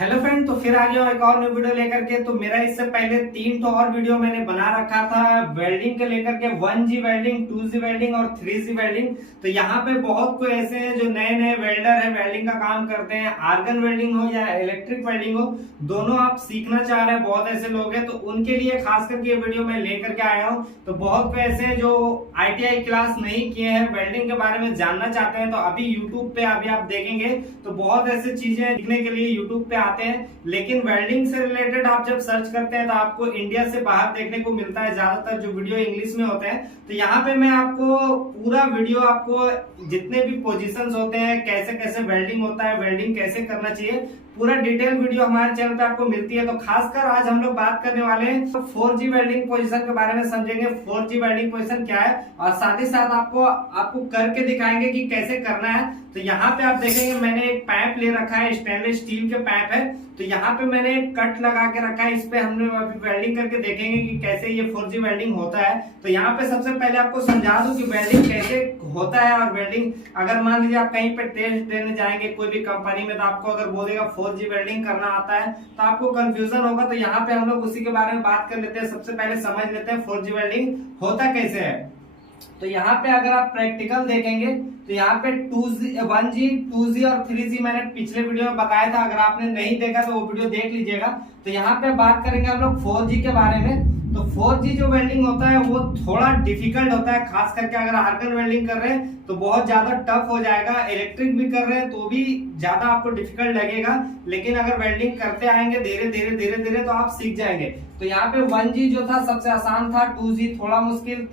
Hello friend, तो फिर आ गया एक और न्यू वीडियो लेकर के। तो मेरा इससे पहले 3 तो और वीडियो मैंने बना रखा था वेल्डिंग के लेकर के, 1G वेल्डिंग, 2G वेल्डिंग और 3G वेल्डिंग। तो यहाँ पे बहुत कोई ऐसे हैं जो नए नए वेल्डर है, वेल्डिंग का काम करते हैं। आर्गन वेल्डिंग हो या इलेक्ट्रिक वेल्डिंग हो, दोनों आप सीखना चाह रहे हैं, बहुत ऐसे लोग हैं। तो उनके लिए खास करके ये वीडियो मैं लेकर के आया हूँ। तो बहुत कोई ऐसे हैं जो ITI क्लास नहीं किए हैं, वेल्डिंग के बारे में जानना चाहते हैं। तो अभी यूट्यूब पे अभी आप देखेंगे तो बहुत ऐसी चीजें सीखने के लिए यूट्यूब पे आते हैं, लेकिन वेल्डिंग से रिलेटेड आप जब सर्च करते हैं तो आपको इंडिया से बाहर देखने को मिलता है ज्यादातर जो वीडियो इंग्लिश में होते हैं। तो यहाँ पे मैं आपको पूरा वीडियो, आपको जितने भी पोजीशंस होते हैं, कैसे कैसे वेल्डिंग होता है, वेल्डिंग कैसे करना चाहिए, पूरा डिटेल वीडियो हमारे चैनल पे आपको मिलती है। तो खासकर आज हम लोग बात करने वाले हैं तो 4G वेल्डिंग पोजीशन के बारे में समझेंगे। 4G वेल्डिंग पोजीशन क्या है और साथ ही साथ आपको करके दिखाएंगे कि कैसे करना है। तो यहाँ पे आप देखेंगे मैंने एक पाइप ले रखा है, स्टेनलेस स्टील के पाइप है। तो यहाँ पे मैंने एक कट लगा के रखा है, इस पे हमने अभी वेल्डिंग करके देखेंगे कि कैसे ये 4G वेल्डिंग होता है। तो यहाँ पे सबसे पहले आपको समझा दूं कि वेल्डिंग कैसे होता है। और वेल्डिंग अगर मान लीजिए आप कहीं पे टेस्ट देने जाएंगे कोई भी कंपनी में, तो आपको अगर बोलेगा 4G वेल्डिंग करना आता है तो आपको कंफ्यूजन होगा। तो यहाँ पे हम लोग उसी के बारे में बात कर लेते हैं। सबसे पहले समझ लेते हैं 4G वेल्डिंग होता कैसे है। तो यहाँ पे अगर आप प्रैक्टिकल देखेंगे तो यहाँ पे 1G, 2G और 3G मैंने पिछले वीडियो में बताया था। अगर आपने नहीं देखा तो वो वीडियो देख लीजिएगा। तो यहाँ पे बात करेंगे हम लोग 4G के बारे में। तो 4G जो वेल्डिंग होता है वो थोड़ा डिफिकल्ट होता है, खास करके अगर आर्गन वेल्डिंग कर रहे हैं तो बहुत ज्यादा टफ हो जाएगा। इलेक्ट्रिक भी कर रहे हैं तो भी ज्यादा आपको डिफिकल्ट लगेगा, लेकिन अगर वेल्डिंग करते आएंगे धीरे धीरे धीरे धीरे तो आप सीख जाएंगे। तो यहाँ पे 1G जो था सबसे आसान था, 2G थोड़ा मुश्किल,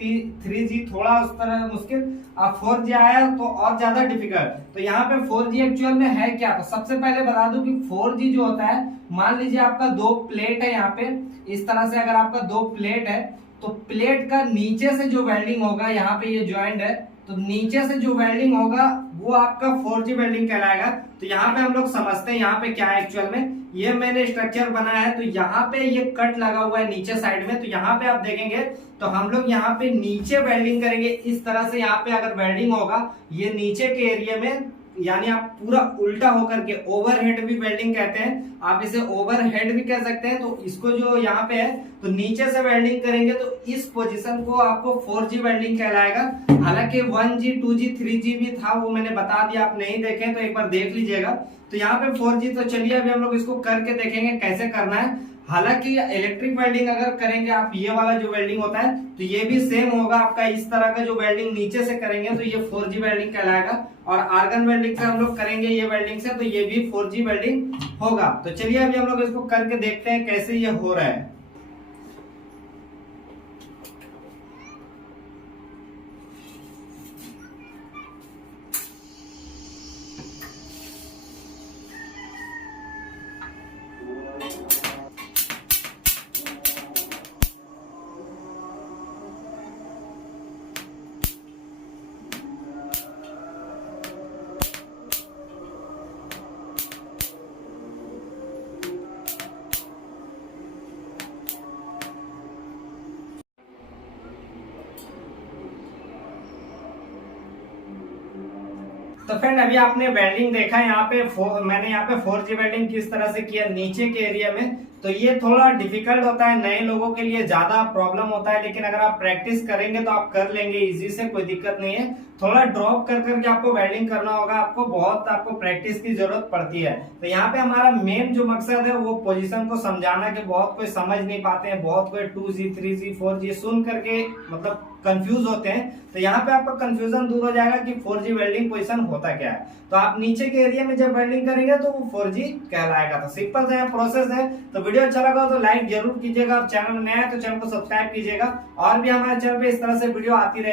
3G थोड़ा उस तरह मुश्किल, अब 4G आया तो और ज्यादा डिफिकल्ट। तो यहाँ पे 4G एक्चुअल में है क्या। तो सबसे पहले बता दूं कि 4G जो होता है, मान लीजिए आपका 2 प्लेट है यहाँ पे, इस तरह से अगर आपका 2 प्लेट है तो प्लेट का नीचे से जो वेल्डिंग होगा, यहाँ पे ये ज्वाइंट है तो नीचे से जो वेल्डिंग होगा वो आपका 4G वेल्डिंग कहलाएगा। तो यहाँ पे हम लोग समझते हैं यहाँ पे क्या है एक्चुअल में। ये मैंने स्ट्रक्चर बनाया है, तो यहाँ पे ये कट लगा हुआ है नीचे साइड में। तो यहाँ पे आप देखेंगे तो हम लोग यहाँ पे नीचे वेल्डिंग करेंगे इस तरह से। यहाँ पे अगर वेल्डिंग होगा ये नीचे के एरिया में, यानी आप पूरा उल्टा होकर के, ओवरहेड भी वेल्डिंग कहते हैं, आप इसे ओवरहेड भी कह सकते हैं। तो इसको जो यहाँ पे है तो नीचे से वेल्डिंग करेंगे तो इस पोजीशन को आपको 4G वेल्डिंग कहलाएगा। हालांकि 1G, 2G, 3G भी था, वो मैंने बता दिया, आप नहीं देखें तो एक बार देख लीजिएगा। तो यहाँ पे 4G। तो चलिए अभी हम लोग इसको करके देखेंगे कैसे करना है। हालांकि इलेक्ट्रिक वेल्डिंग अगर करेंगे आप, ये वाला जो वेल्डिंग होता है तो ये भी सेम होगा आपका। इस तरह का जो वेल्डिंग नीचे से करेंगे तो ये 4G वेल्डिंग कहलाएगा। और आर्गन वेल्डिंग से हम लोग करेंगे ये वेल्डिंग से तो ये भी 4G वेल्डिंग होगा। तो चलिए अभी हम लोग इसको करके देखते हैं कैसे ये हो रहा है। तो फ्रेंड अभी आपने वेल्डिंग देखा यहाँ पे, मैंने यहाँ पे 4G वेल्डिंग किस तरह से किया नीचे के एरिया में। तो ये थोड़ा डिफिकल्ट होता है, नए लोगों के लिए ज्यादा प्रॉब्लम होता है, लेकिन अगर आप प्रैक्टिस करेंगे तो आप कर लेंगे इजी से, कोई दिक्कत नहीं है। थोड़ा ड्रॉप कर करके आपको वेल्डिंग करना होगा, आपको बहुत आपको प्रैक्टिस की जरूरत पड़ती है। तो यहाँ पे हमारा मेन जो मकसद है वो पोजीशन को समझाना, कि बहुत कोई समझ नहीं पाते हैं, बहुत कोई 2G, 3G, 4G सुन करके मतलब कंफ्यूज होते हैं। तो यहाँ पे आपका कंफ्यूजन दूर हो जाएगा कि 4G वेल्डिंग पोजीशन होता क्या है। तो आप नीचे के एरिया में जब वेल्डिंग करेंगे तो वो 4G कहलाएगा। तो सिंपल सा प्रोसेस है। तो वीडियो अच्छा लगा तो लाइक जरूर कीजिएगा, और चैनल में नया है तो चैनल को सब्सक्राइब कीजिएगा। और भी हमारे चैनल पे इस तरह से वीडियो आती रहे।